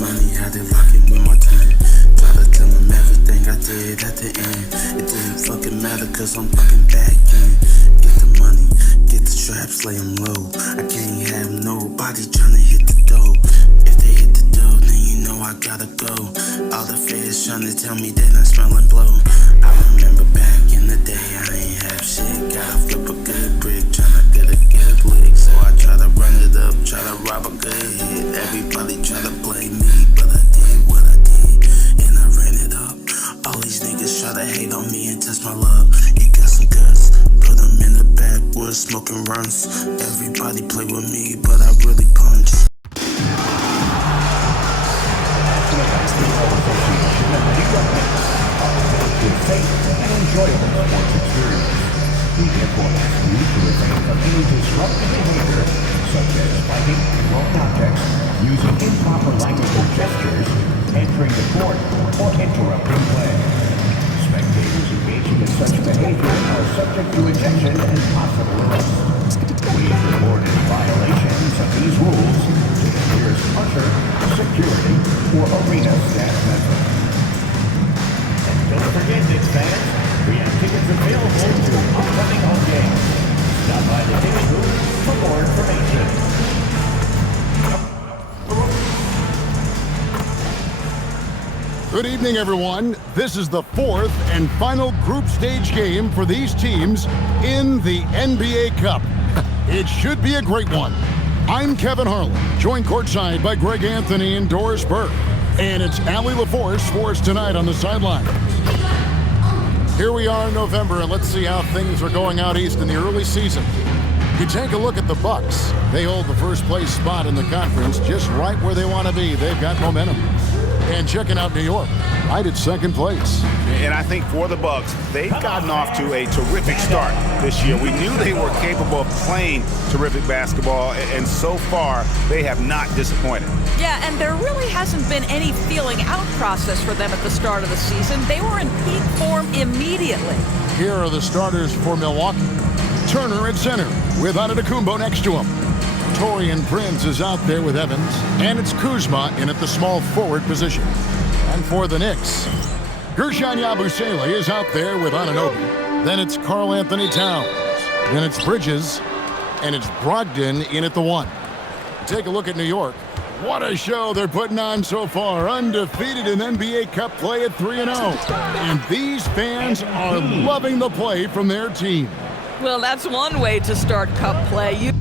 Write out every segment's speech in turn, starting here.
money, how they rockin' with my team. Try to tell them everything I did at the end. It didn't fucking matter cause I'm fucking back in. Get the money, get the straps, lay them low. I can't have nobody tryna hit the dough. If they hit the dough, then you know I gotta go. All the feds tryna tell me that I'm smelling blow. I remember back in the day I ain't have shit. Gotta flip a good brick, tryna get a good lick. So I try to run it up, try to rob a good hit. Everybody try to blame me, but I did what I did, and I ran it up. All these niggas try to hate on me and test my love. You got some guts, put them in the backwoods, smoking runs. Everybody play with me, but I really punch. Enjoyable sports experience. We therefore ask you to refrain from any disruptive behavior, such as fighting, throw context, using improper language or gestures, entering the court, or interrupting play. Spectators engaging in such behavior are subject to ejection and possible arrest. Please report any violations of these rules to the nearest usher, security, or arena staff member. Don't forget, Knicks fans, we have tickets available to upcoming home games. Stop by the ticket booth for more information. Good evening, everyone. This is the fourth and final group stage game for these teams in the NBA Cup. It should be a great one. I'm Kevin Harlan, joined courtside by Greg Anthony and Doris Burke. And it's Allie LaForce for us tonight on the sideline. Here we are in November, and let's see how things are going out east in the early season. You take a look at the Bucks. They hold the first place spot in the conference, just right where they want to be. They've got momentum. And checking out New York, right at second place. And I think for the Bucks, they've gotten off to a terrific start this year. We knew they were capable of playing terrific basketball, and so far, they have not disappointed. Yeah, and there really hasn't been any feeling out process for them at the start of the season. They were in peak form immediately. Here are the starters for Milwaukee. Turner at center with Antetokounmpo next to him. Taurean Prince is out there with Evans, and it's Kuzma in at the small forward position. And for the Knicks, Gershon Yabusele is out there with Anunoby. Then it's Karl Anthony Towns. Then it's Bridges, and it's Brogdon in at the 1. Take a look at New York. What a show they're putting on so far. Undefeated in NBA Cup play at 3-0. And these fans are loving the play from their team. Well, that's one way to start Cup play. You'd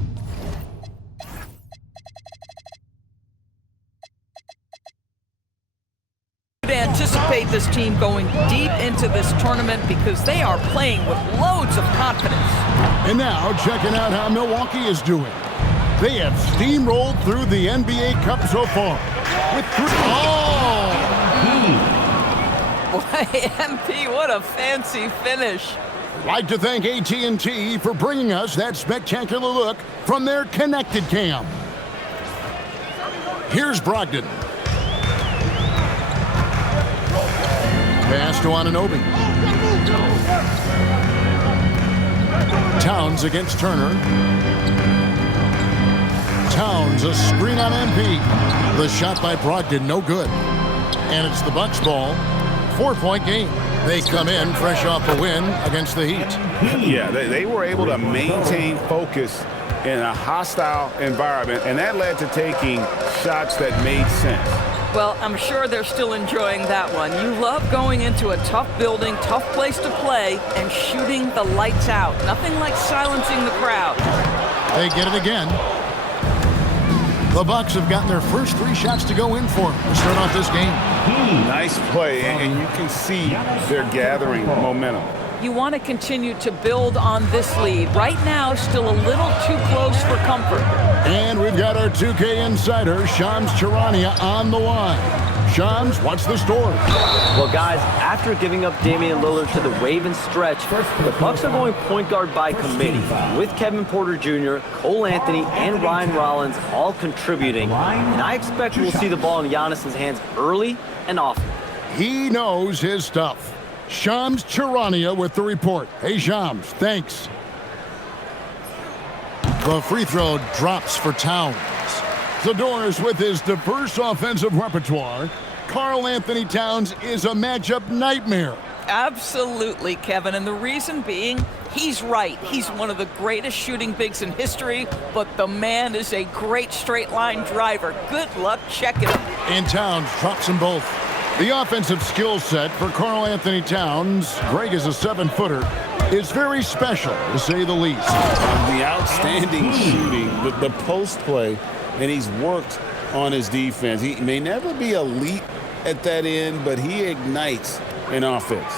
anticipate this team going deep into this tournament because they are playing with loads of confidence. And now, checking out how Milwaukee is doing. They have steamrolled through the NBA Cup so far. With 3. Oh! Boy, MP, what a fancy finish. Like to thank AT&T for bringing us that spectacular look from their connected cam. Here's Brogdon. Pass to Anunoby. Towns against Turner. Towns, a screen on MP. The shot by Brogdon, no good. And it's the Bucks ball. 4-point game. They come in fresh off a win against the Heat. Yeah, they were able to maintain focus in a hostile environment, and that led to taking shots that made sense. Well, I'm sure they're still enjoying that one. You love going into a tough building, tough place to play, and shooting the lights out. Nothing like silencing the crowd. They get it again. The Bucks have gotten their first 3 shots to go in for to start off this game. Nice play, and you can see they're gathering momentum. You want to continue to build on this lead. Right now, still a little too close for comfort. And we've got our 2K insider, Shams Charania, on the line. Shams, what's the story? Well, guys, after giving up Damian Lillard to the Ravens stretch, the Bucks are going point guard by committee, with Kevin Porter Jr., Cole Anthony, and Ryan Rollins all contributing. And I expect we'll see the ball in Giannis's hands early and often. He knows his stuff. Shams Charania with the report. Hey, Shams, thanks. The free throw drops for Towns. the doors with his diverse offensive repertoire. Karl Anthony Towns is a matchup nightmare. Absolutely, Kevin, and the reason being, he's right. He's one of the greatest shooting bigs in history, but the man is a great straight-line driver. Good luck checking him. And Towns drops them both. The offensive skill set for Karl Anthony Towns, Greg is a 7-footer, is very special, to say the least. The outstanding shooting, the post play, and he's worked on his defense. He may never be elite at that end, but he ignites in offense.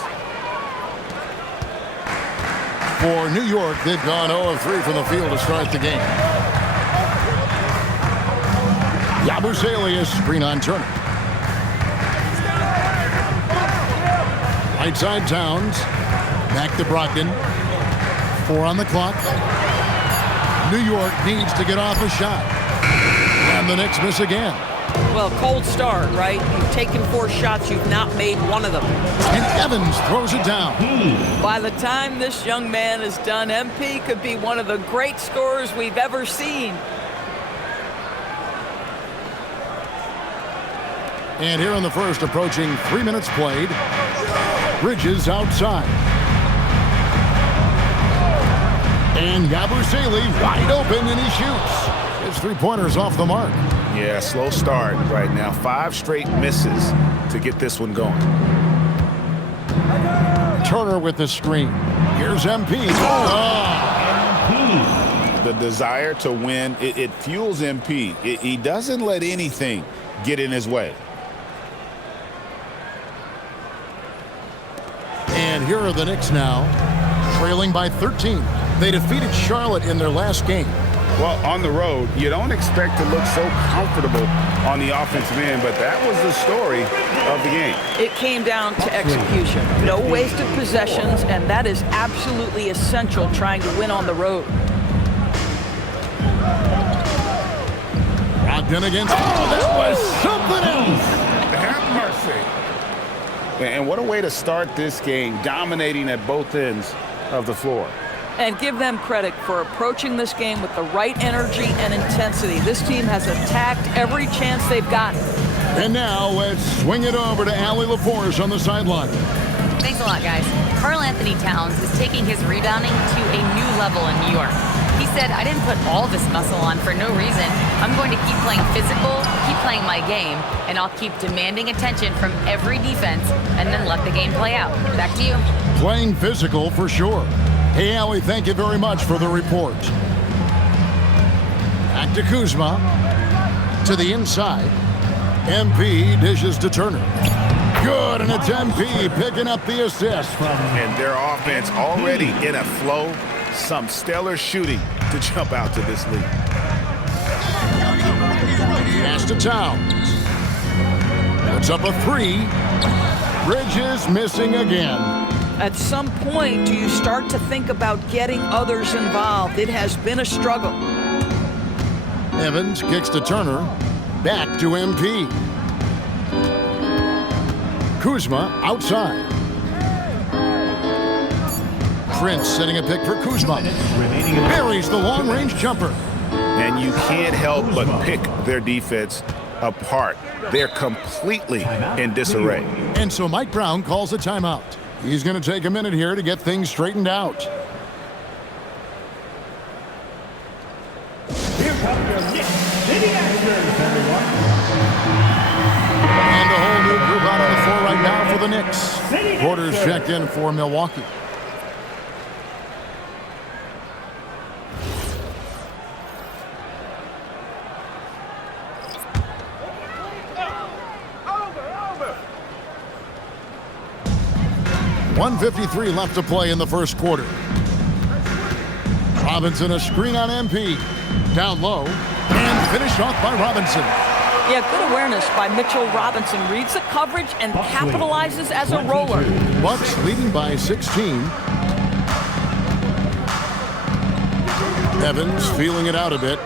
For New York, they've gone 0-3 from the field to start the game. Yabusele, screen on Turner. Right side Towns. Back to Brogdon. 4 on the clock. New York needs to get off a shot. And the Knicks miss again. Well, cold start, right? You've taken 4 shots, you've not made one of them. And Evans throws it down. By the time this young man is done, MP could be one of the great scorers we've ever seen. And here in the first, approaching 3 minutes played. Bridges outside. And Yabusele wide open, and he shoots. His 3-pointer's off the mark. Yeah, slow start right now. 5 straight misses to get this one going. Turner with the screen. Here's MP. The desire to win, it fuels MP. He doesn't let anything get in his way. And here are the Knicks now, trailing by 13. They defeated Charlotte in their last game. Well, on the road, you don't expect to look so comfortable on the offensive end, but that was the story of the game. It came down to execution. No wasted possessions, and that is absolutely essential trying to win on the road. Brogdon against. That was something else. Have mercy. And what a way to start this game, dominating at both ends of the floor. And give them credit for approaching this game with the right energy and intensity. This team has attacked every chance they've gotten. And now let's swing it over to Allie LaForce on the sideline. Thanks a lot, guys. Karl Anthony Towns is taking his rebounding to a new level in New York. He said, I didn't put all this muscle on for no reason. I'm going to keep playing physical, keep playing my game, and I'll keep demanding attention from every defense and then let the game play out. Back to you. Playing physical for sure. Hey, Allie, thank you very much for the report. Back to Kuzma. To the inside. MP dishes to Turner. Good, and it's MP picking up the assist. And their offense already in a flow. Some stellar shooting to jump out to this lead. Pass to Towns. Puts up a 3. Bridges missing again. At some point, do you start to think about getting others involved? It has been a struggle. Evans kicks to Turner. Back to MP. Kuzma outside. Prince setting a pick for Kuzma. Buries the long-range jumper. And you can't help but pick their defense apart. They're completely in disarray. And so Mike Brown calls a timeout. He's going to take a minute here to get things straightened out. Here come your Knicks City Actors, everyone. And a whole new group out on the floor right now for the Knicks. Porter's checked in for Milwaukee. Over. 1:53 left to play in the first quarter. Robinson a screen on MP. Down low. And finished off by Robinson. Yeah, good awareness by Mitchell Robinson. Reads the coverage and capitalizes as a roller. Bucks leading by 16. Evans feeling it out a bit.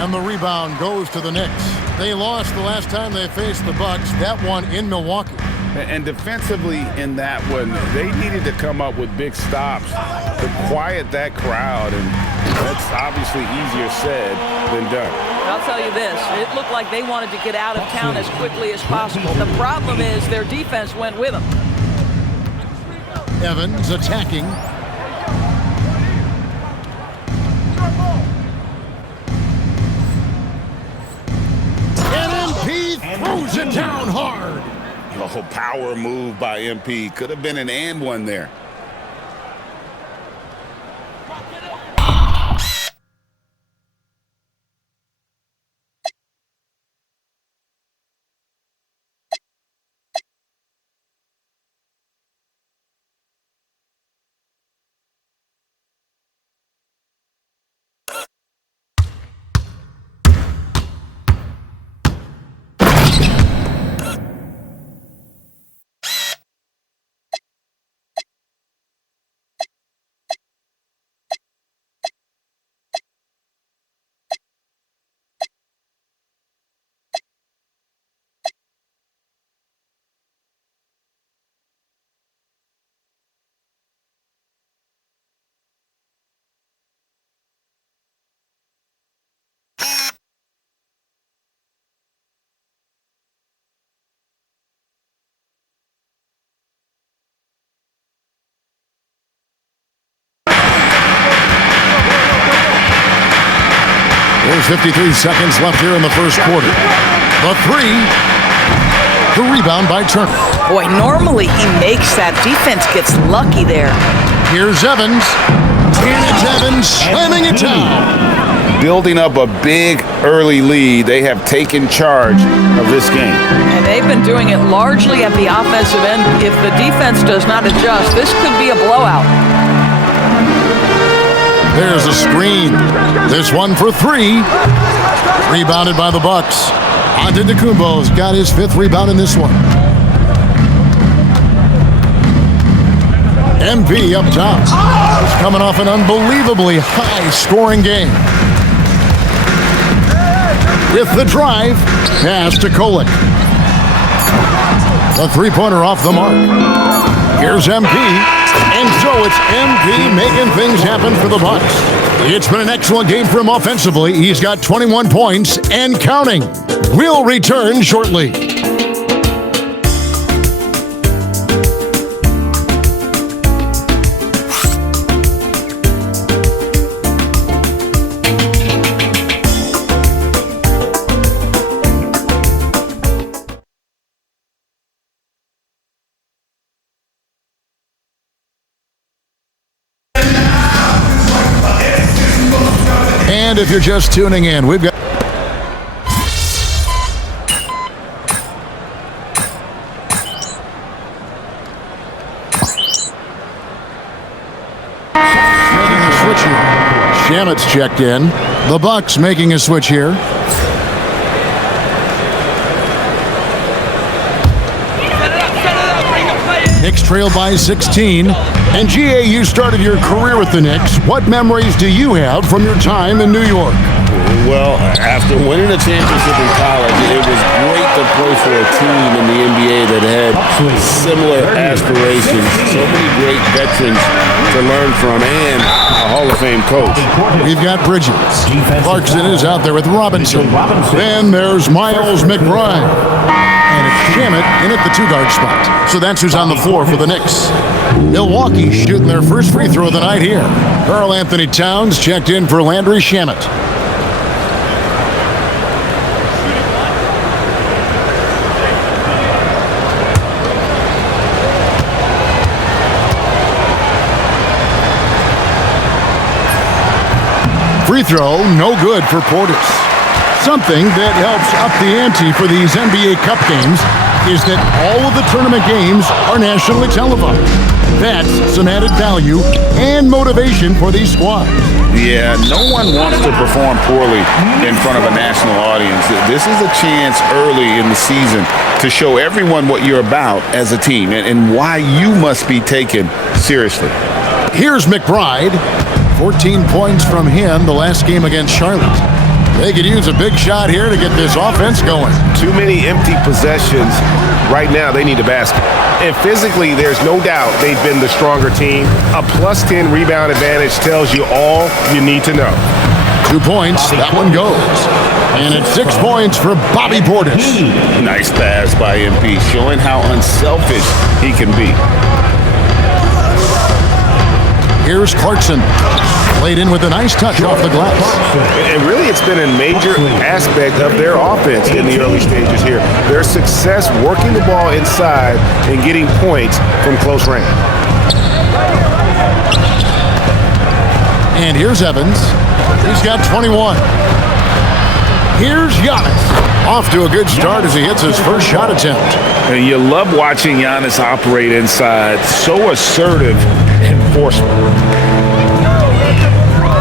And the rebound goes to the Knicks. They lost the last time they faced the Bucks, that one in Milwaukee. And defensively in that one, they needed to come up with big stops to quiet that crowd, and that's obviously easier said than done. I'll tell you this, it looked like they wanted to get out of town as quickly as possible. The problem is their defense went with them. Evans attacking. And MP throws it down hard. Oh, power move by MP. Could have been an and one there. There's 53 seconds left here in the first quarter. The three. The rebound by Turner. Boy, normally he makes that. Defense gets lucky there. Here's Evans. And it's Evans slamming it down. Building up a big early lead, they have taken charge of this game. And they've been doing it largely at the offensive end. If the defense does not adjust, this could be a blowout. There's a screen. This one for three. Rebounded by the Bucks. Antetokounmpo's got his fifth rebound in this one. MP up top. He's coming off an unbelievably high-scoring game. With the drive, pass to Kolek. The three-pointer off the mark. Here's MP. And so it's MP making things happen for the Bucks. It's been an excellent game for him offensively. He's got 21 points and counting. We'll return shortly. And if you're just tuning in, we've got making a switch here. Shamet's checked in. The Bucks making a switch here. Knicks trail by 16. And GA, you started your career with the Knicks. What memories do you have from your time in New York? Well, after winning a championship in college, it was great to play for a team in the NBA that had similar aspirations. So many great veterans to learn from and a Hall of Fame coach. We've got Bridges. Clarkson is out there with Robinson. Then there's Miles McBride. And it's Shamet in at the two-guard spot. So that's who's on the floor for the Knicks. Milwaukee shooting their first free throw of the night here. Karl-Anthony Towns checked in for Landry Shamet. Free throw, no good for Portis. Something that helps up the ante for these NBA Cup games is that all of the tournament games are nationally televised. That's some added value and motivation for these squads. Yeah, no one wants to perform poorly in front of a national audience. This is a chance early in the season to show everyone what you're about as a team and why you must be taken seriously. Here's McBride. 14 points from him the last game against Charlotte. They could use a big shot here to get this offense going. Too many empty possessions. Right now, they need a basket. And physically, there's no doubt they've been the stronger team. A plus 10 rebound advantage tells you all you need to know. 2 points, that one goes. And it's 6 points for Bobby Portis. Nice pass by MP, showing how unselfish he can be. Here's Clarkson. Played in with a nice touch off the glass. And really, it's been a major aspect of their offense in the early stages here. Their success working the ball inside and getting points from close range. And here's Evans. He's got 21. Here's Giannis. Off to a good start as he hits his first shot attempt. And you love watching Giannis operate inside. So assertive and forceful.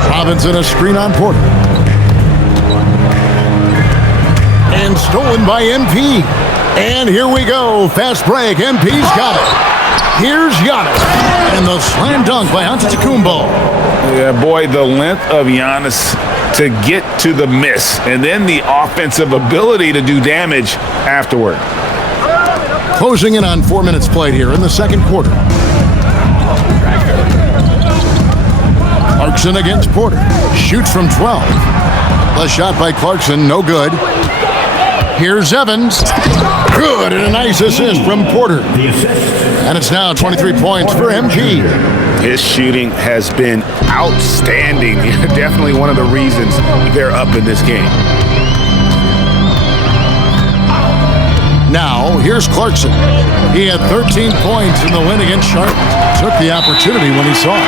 Robinson a screen on Porter. And stolen by MP. And here we go. Fast break. MP's got it. Here's Giannis. And the slam dunk by Antetokounmpo. Yeah, boy, the length of Giannis to get to the miss. And then the offensive ability to do damage afterward. Closing in on 4 minutes played here in the second quarter. Clarkson against Porter. Shoots from 12. The shot by Clarkson, no good. Here's Evans. Good, and a nice assist from Porter. And it's now 23 points for MP. His shooting has been outstanding. Definitely one of the reasons they're up in this game. Now, here's Clarkson. He had 13 points in the win against Charlotte. Took the opportunity when he saw it.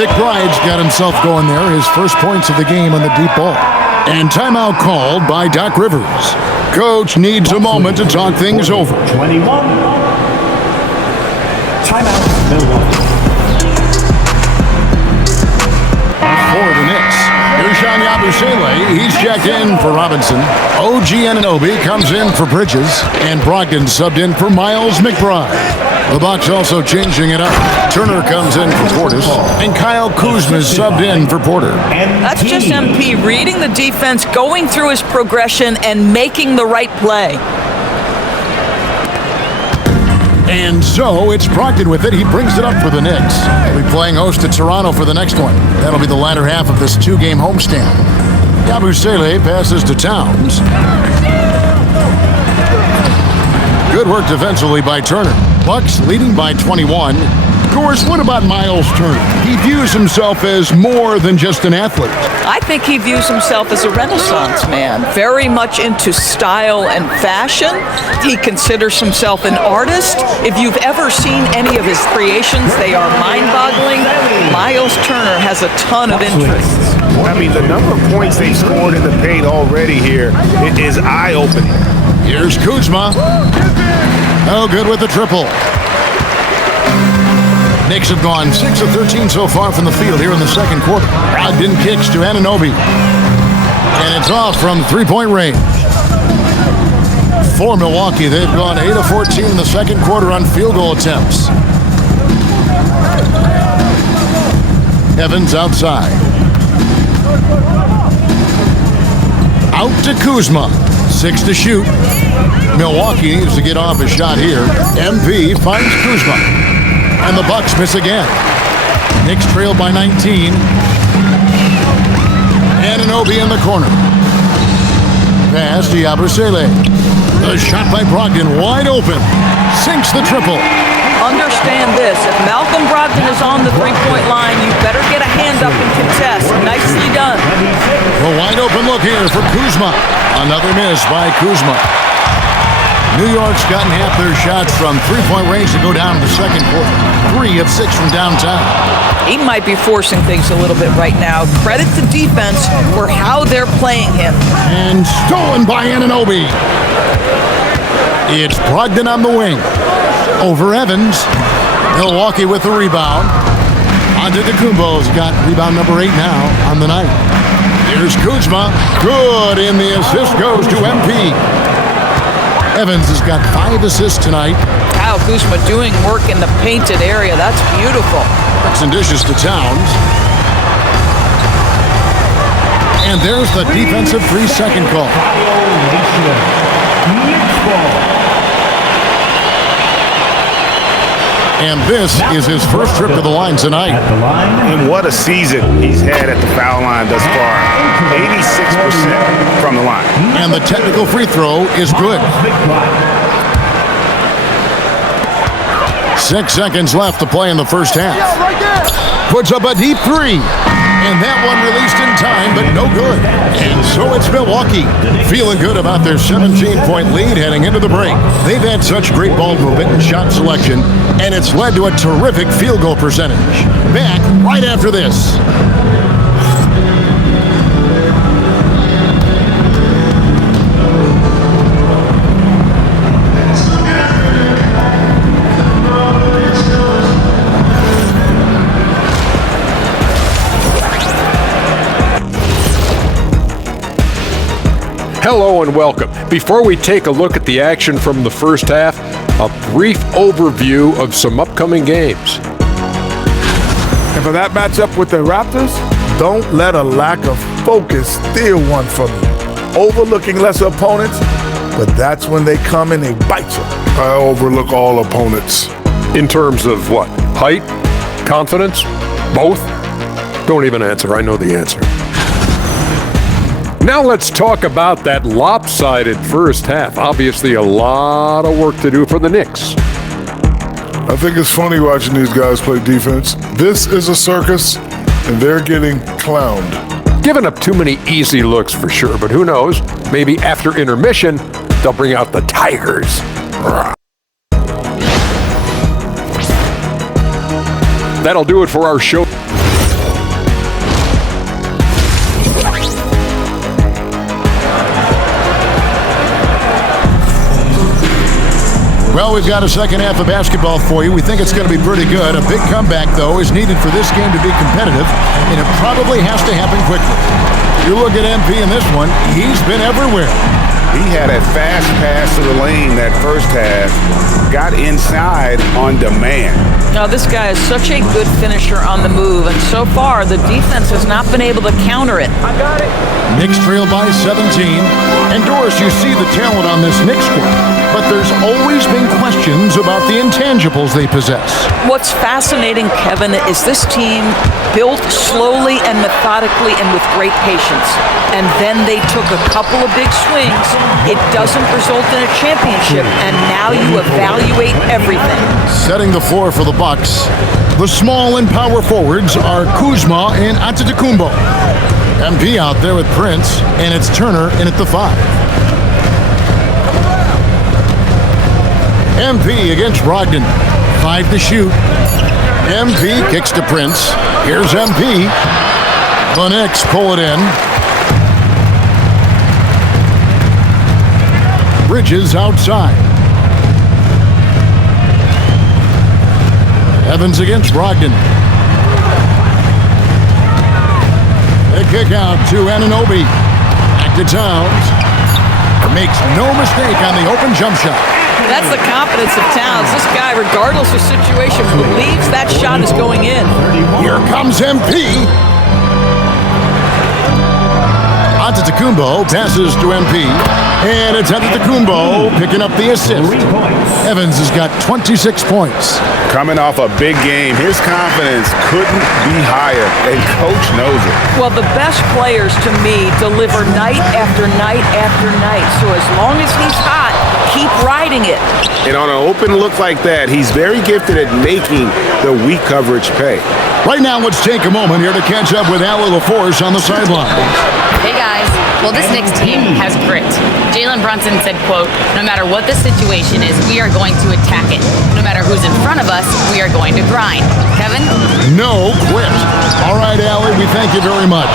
McBride's got himself going there, his first points of the game on the deep ball. And timeout called by Doc Rivers. Coach needs a moment to talk things over. 21. Timeout, Milwaukee. For the Knicks, Ersan Yabusele, he's checked in for Robinson. OG Anunoby comes in for Bridges. And Brogdon subbed in for Miles McBride. The Bucks also changing it up. Turner comes in for Portis, and Kyle Kuzma is subbed in for Porter. That's just MP reading the defense, going through his progression, and making the right play. And so it's Brogdon with it. He brings it up for the Knicks. They'll be playing host to Toronto for the next one. That'll be the latter half of this two-game homestand. Yabusele passes to Towns. Good work defensively by Turner. Bucks leading by 21. Of course, what about Miles Turner? He views himself as more than just an athlete. I think he views himself as a Renaissance man, very much into style and fashion. He considers himself an artist. If you've ever seen any of his creations, they are mind-boggling. Miles Turner has a ton of interests. I mean, the number of points they scored in the paint already here is eye-opening. Here's Kuzma. Oh, good with the triple. Knicks have gone 6 of 13 so far from the field here in the second quarter. Brogdon kicks to Anunoby. And it's off from three-point range. For Milwaukee, they've gone 8 of 14 in the second quarter on field goal attempts. Evans outside. Out to Kuzma. 6 to shoot. Milwaukee needs to get off a shot here. MP finds Kuzma. And the Bucks miss again. Knicks trail by 19. Anunoby in the corner. Pass to Yabusele. The shot by Brogdon wide open. Sinks the triple. Understand this. If Malcolm Brogdon is on the three-point line, you better get a hand up and contest. Nicely done. A wide open look here for Kuzma. Another miss by Kuzma. New York's gotten half their shots from three-point range to go down in the second quarter. 3 of 6 from downtown. He might be forcing things a little bit right now. Credit the defense for how they're playing him. And stolen by Anunoby. It's Brogdon on the wing. Over Evans. Milwaukee with the rebound. Antetokounmpo's got rebound number 8 now on the night. Here's Kuzma. Good, and the assist goes to MP. Evans has got 5 assists tonight. Kyle Kuzma doing work in the painted area. That's beautiful. Some dishes to Towns. And there's the defensive 3-second call. Violation. Knicks ball. And this is his first trip to the line tonight. At the line. And what a season he's had at the foul line thus far. 86% from the line. And the technical free throw is good. 6 seconds left to play in the first half. Puts up a deep three. And that one released in time, but no good. And so it's Milwaukee. Feeling good about their 17-point lead heading into the break. They've had such great ball movement and shot selection, and it's led to a terrific field goal percentage. Back right after this. Hello and welcome. Before we take a look at the action from the first half, a brief overview of some upcoming games. And for that matchup with the Raptors, don't let a lack of focus steal one from you. Overlooking lesser opponents, but that's when they come and they bite you. I overlook all opponents. In terms of what? Height? Confidence? Both? Don't even answer. I know the answer. Now let's talk about that lopsided first half. Obviously a lot of work to do for the Knicks. I think it's funny watching these guys play defense. This is a circus, and they're getting clowned. Giving up too many easy looks for sure, but who knows? Maybe after intermission, they'll bring out the Tigers. That'll do it for our show. Well, we've got a second half of basketball for you. We think it's going to be pretty good. A big comeback, though, is needed for this game to be competitive, and it probably has to happen quickly. You look at MP in this one, he's been everywhere. He had a fast pass to the lane that first half, got inside on demand. Now, this guy is such a good finisher on the move, and so far, the defense has not been able to counter it. I got it. Knicks trail by 17. And Doris, you see the talent on this Knicks squad, but there's always been questions about the intangibles they possess. What's fascinating, Kevin, is this team built slowly and methodically and with great patience. And then they took a couple of big swings. It doesn't result in a championship, and now you evaluate everything. Setting the floor for the Bucks, the small and power forwards are Kuzma and Antetokounmpo. MP out there with Prince, and it's Turner in at the 5. MP against Brogdon. 5 to shoot. MP kicks to Prince. Here's MP. The Knicks pull it in. Bridges outside. Evans against Brogdon. A kick out to Anunoby. Back to Towns. Makes no mistake on the open jump shot. That's the confidence of Towns. This guy, regardless of situation, believes that shot is going in. Here comes MP. Antetokounmpo passes to MP. And it's Antetokounmpo picking up the assist. Evans has got 26 points. Coming off a big game, his confidence couldn't be higher, and coach knows it. Well, the best players, to me, deliver night after night after night. So as long as he's hot, keep riding it. And on an open look like that, he's very gifted at making the weak coverage pay. Right now, let's take a moment here to catch up with Allie LaForce on the sideline. Hey guys. Well, this Knicks team has grit. Jalen Brunson said, quote, "No matter what the situation is, we are going to attack it. No matter who's in front of us, we are going to grind." Kevin? No quit. All right, Allie, we thank you very much.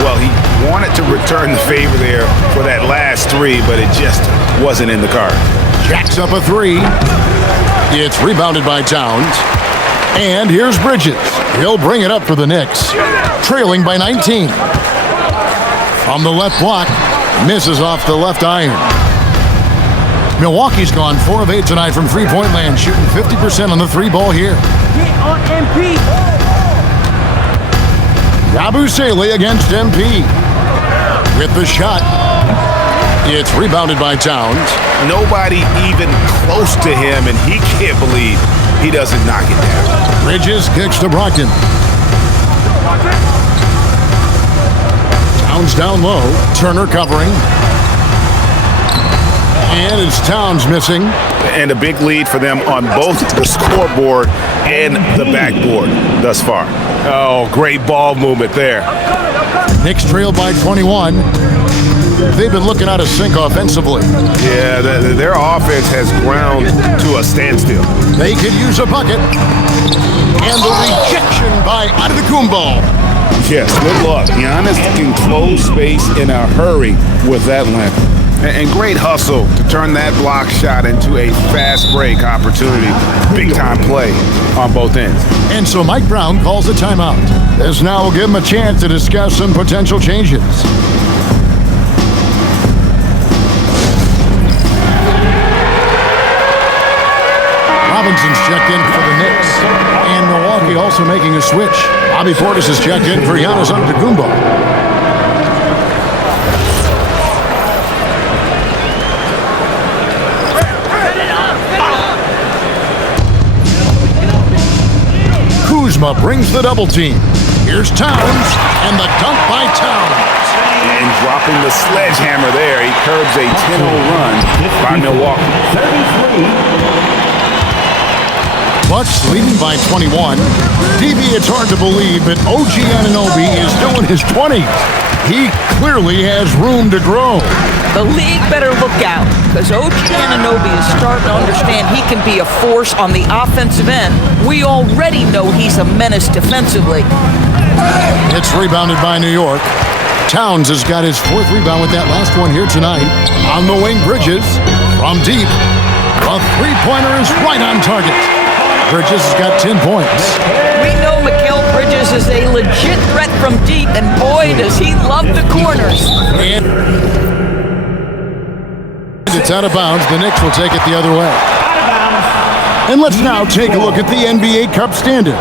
Well, he wanted to return the favor there for that last 3, but it just wasn't in the card. Jacks up a 3. It's rebounded by Towns. And here's Bridges. He'll bring it up for the Knicks, trailing by 19. From the left block, misses off the left iron. Milwaukee's gone 4 of 8 tonight from three-point land, shooting 50% on the 3-ball here. Get on MP. Yabusele against MP. with the shot. It's rebounded by Towns. Nobody even close to him, and he can't believe he doesn't knock it down. Bridges kicks to Brogdon. Towns down low. Turner covering. And it's Towns missing. And a big lead for them on both the scoreboard and the backboard thus far. Oh, great ball movement there. Knicks trailed by 21. They've been looking out of sync offensively. Yeah, their offense has ground to a standstill. They could use a bucket. And the rejection by Antetokounmpo. Yes, good luck. Giannis can close space in a hurry with that length. And great hustle to turn that block shot into a fast break opportunity. Big time play on both ends. And so Mike Brown calls a timeout. This now will give him a chance to discuss some potential changes. Robinson's checked in for the Knicks. And Milwaukee also making a switch. Bobby Portis is checked in for Giannis Antetokounmpo. Kuzma brings the double team. Here's Towns, and the dunk by Towns. And dropping the sledgehammer there, he curbs a 10-0 run by Milwaukee. Bucks leading by 21. DB, it's hard to believe, but OG Anunoby is still in his 20s. He clearly has room to grow. The league better look out, because OG Anunoby is starting to understand he can be a force on the offensive end. We already know he's a menace defensively. It's rebounded by New York. Towns has got his fourth rebound with that last one here tonight. On the wing, Bridges from deep. A three-pointer is right on target. Bridges has got 10 points. We know Mikal Bridges is a legit threat from deep, and boy, does he love the corners. And it's out of bounds. The Knicks will take it the other way. And let's now take a look at the NBA Cup standings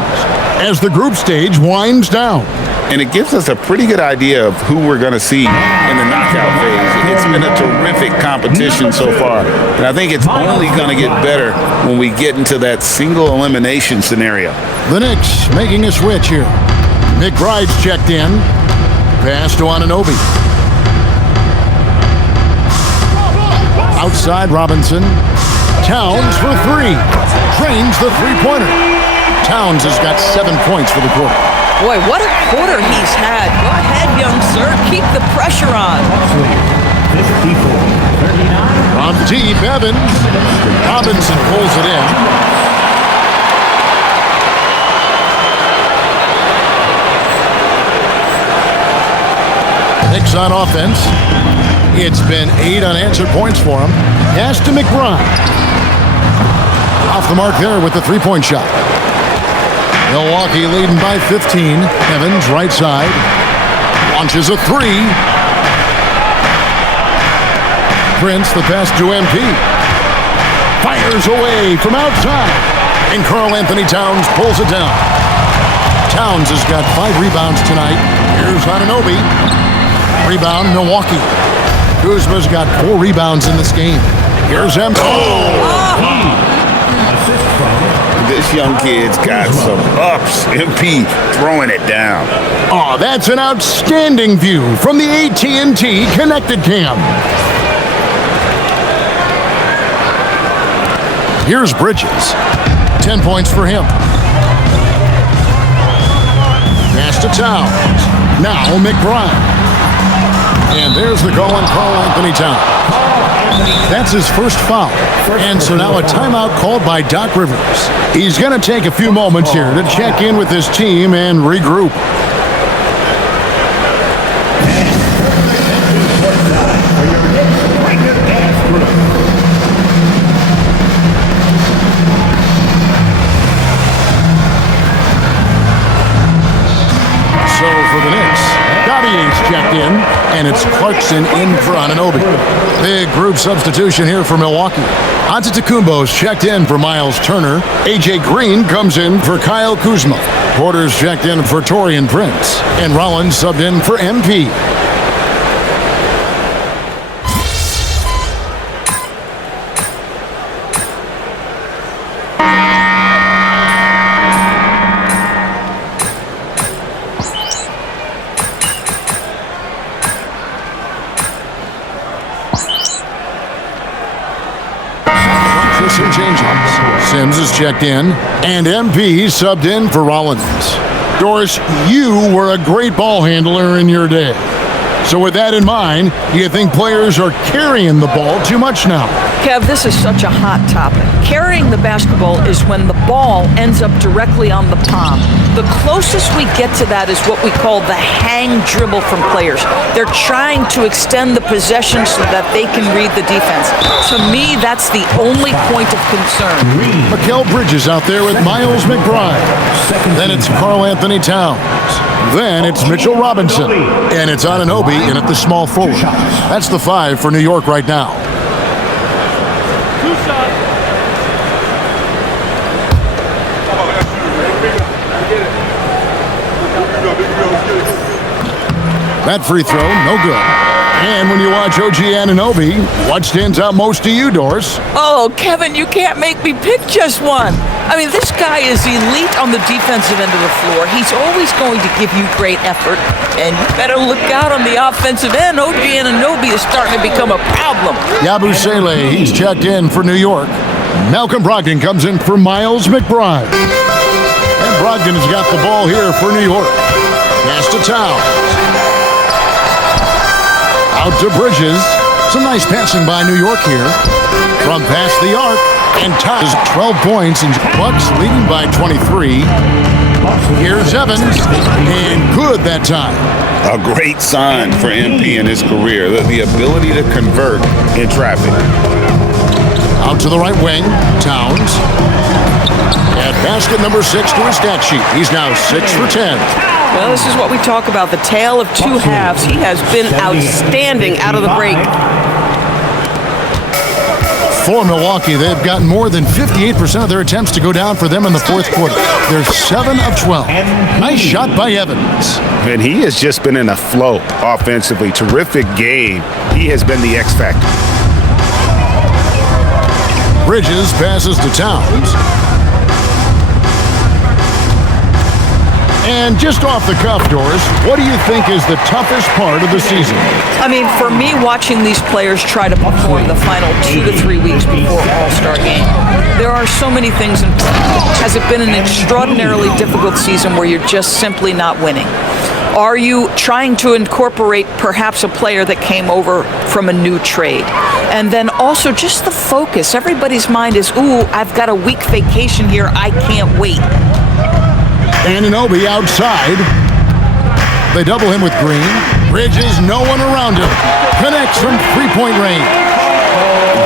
as the group stage winds down. And it gives us a pretty good idea of who we're going to see in the knockout phase. It's been a terrific competition so far. And I think it's only going to get better when we get into that single elimination scenario. The Knicks making a switch here. McBride's checked in. Pass to Anunoby. Outside Robinson. Towns for three. Drains the three-pointer. Towns has got 7 points for the quarter. Boy, what a quarter he's had. Go ahead, young sir. Keep the pressure on. From deep, Evans. Robinson pulls it in. Knicks on offense. It's been 8 unanswered points for him. Pass to McBride. Off the mark there with the three-point shot. Milwaukee leading by 15. Evans, right side. Launches a three. Prince, the pass to MP. Fires away from outside. And Karl-Anthony Towns pulls it down. Towns has got 5 rebounds tonight. Here's Anunoby. Rebound, Milwaukee. Kuzma's got 4 rebounds in this game. Here's MP. This young kid's got some ups. MP throwing it down. Oh, that's an outstanding view from the AT&T Connected Cam. Here's Bridges. 10 points for him. Pass to Towns. Now McBride. And there's the goal on Karl-Anthony Towns. That's his first foul. And so now a timeout called by Doc Rivers. He's going to take a few moments here to check in with his team and regroup. So for the Knicks, Gautier's checked in, and it's Clarkson in for Anunoby. Big group substitution here for Milwaukee. Antetokounmpo's checked in for Miles Turner. A.J. Green comes in for Kyle Kuzma. Porter's checked in for Taurean Prince. And Rollins subbed in for MP. Sims is checked in, and MP subbed in for Rollins. Doris, you were a great ball handler in your day. So with that in mind, do you think players are carrying the ball too much now? Kev, this is such a hot topic. Carrying the basketball is when the ball ends up directly on the palm. The closest we get to that is what we call the hang dribble from players. They're trying to extend the possession so that they can read the defense. To me, that's the only point of concern. Mikal Bridges out there with Miles McBride. Then it's Karl Anthony Towns. Then it's Mitchell Robinson. And it's Anunoby in at the small forward. That's the 5 for New York right now. That free throw, no good. And when you watch OG Anunoby, what stands out most to you, Doris? Oh, Kevin, you can't make me pick just one. I mean, this guy is elite on the defensive end of the floor. He's always going to give you great effort. And you better look out on the offensive end. OG Anunoby is starting to become a problem. Yabusele, he's checked in for New York. Malcolm Brogdon comes in for Miles McBride. And Brogdon's got the ball here for New York. Pass to Towns. Out to Bridges. Some nice passing by New York here. From past the arc. And Towns 12 points and Bucks leading by 23. Here's Evans. And good that time. A great sign for MP in his career, the ability to convert in traffic. Out to the right wing. Towns. At basket number 6 to his stat sheet. He's now 6 for 10. Well, this is what we talk about, the tale of two halves. He has been outstanding out of the break. For Milwaukee, they've gotten more than 58% of their attempts to go down for them in the fourth quarter. They're 7 of 12. Nice shot by Evans. And he has just been in a flow offensively. Terrific game. He has been the X factor. Bridges passes to Towns. And just off the cuff, Doris, what do you think is the toughest part of the season? I mean, for me, watching these players try to perform the final 2 to 3 weeks before All-Star game, there are so many things in play. Has it been an extraordinarily difficult season where you're just simply not winning? Are you trying to incorporate perhaps a player that came over from a new trade? And then also just the focus. Everybody's mind is, ooh, I've got a week vacation here. I can't wait. Anunoby outside. They double him with Green. Bridges, no one around him. Connects from three-point range.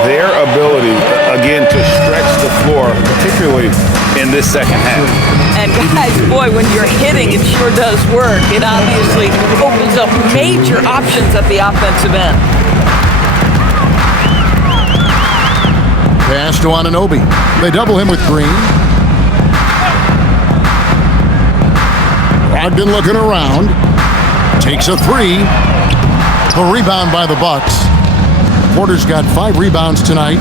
Their ability, again, to stretch the floor, particularly in this second half. And guys, boy, when you're hitting, it sure does work. It obviously opens up major options at the offensive end. Pass to Anunoby. They double him with Green. Brogdon looking around. Takes a 3. A rebound by the Bucks. Porter's got 5 rebounds tonight.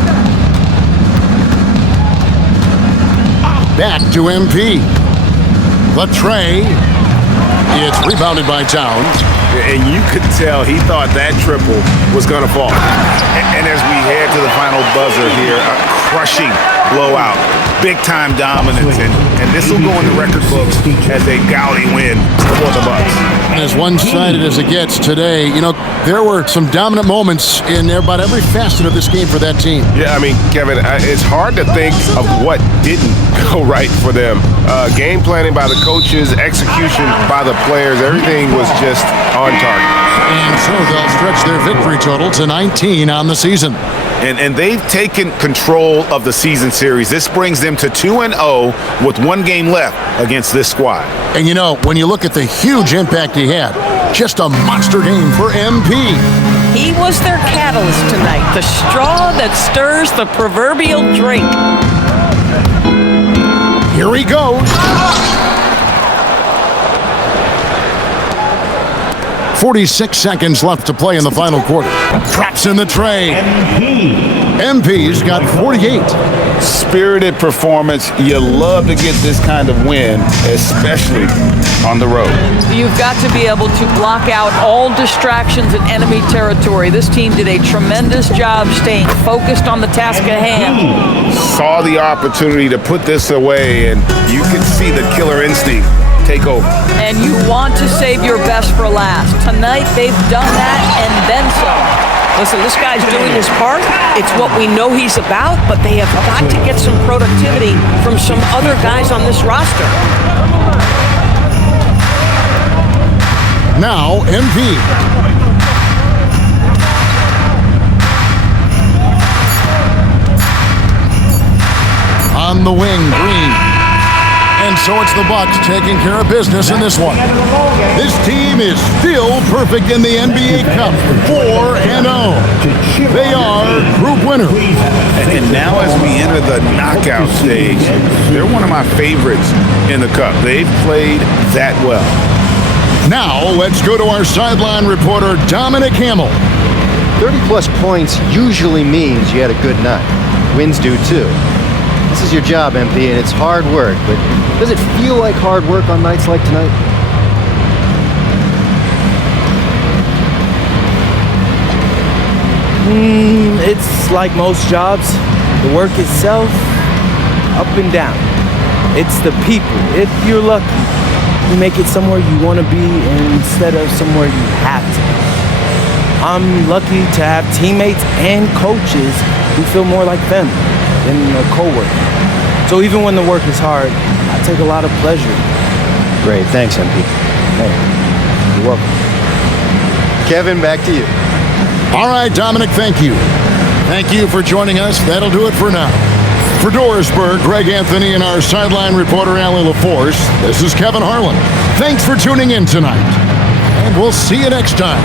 Back to MP. The tray. It's rebounded by Towns. And you could tell he thought that triple was going to fall. And as we head to the final buzzer here, a crushing blowout. Big-time dominance. And this will go in the record books as a gaudy win for the Bucks. As one-sided as it gets today, you know, there were some dominant moments in about every facet of this game for that team. Yeah, I mean, Kevin, it's hard to think of what didn't go right for them. Game planning by the coaches, execution by the players, everything was just on target. And so they'll stretch their victory total to 19 on the season. And they've taken control of the season series. This brings them to 2-0 with 1 game left against this squad. And you know, when you look at the huge impact he had, just a monster game for MP. He was their catalyst tonight, the straw that stirs the proverbial drink. Here he goes. 46 seconds left to play in the final quarter. Drops in the tray. MP's got 48. Spirited performance. You love to get this kind of win, especially on the road. You've got to be able to block out all distractions in enemy territory. This team did a tremendous job staying focused on the task at hand. Saw the opportunity to put this away, and you can see the killer instinct take over. And you want to save your best for last. Tonight, they've done that and then some. Listen, this guy's doing his part. It's what we know he's about, but they have got to get some productivity from some other guys on this roster. Now, MP. On the wing, Green. And so it's the Bucks taking care of business in this one. This team is still perfect in the NBA Cup, 4-0. They are group winners. And now as we enter the knockout stage, they're one of my favorites in the Cup. They've played that well. Now let's go to our sideline reporter, Dominic Hamill. 30-plus points usually means you had a good night. Wins do too. This is your job, MP, and it's hard work, but does it feel like hard work on nights like tonight? It's like most jobs. The work itself, up and down. It's the people. If you're lucky, you make it somewhere you want to be instead of somewhere you have to be. I'm lucky to have teammates and coaches who feel more like family than a co-worker. So even when the work is hard, I take a lot of pleasure. Great, thanks, MP. Hey, you're welcome. Kevin, back to you. All right, Dominic, thank you. Thank you for joining us. That'll do it for now. For Dorisburg, Greg Anthony, and our sideline reporter, Allie LaForce, this is Kevin Harlan. Thanks for tuning in tonight, and we'll see you next time.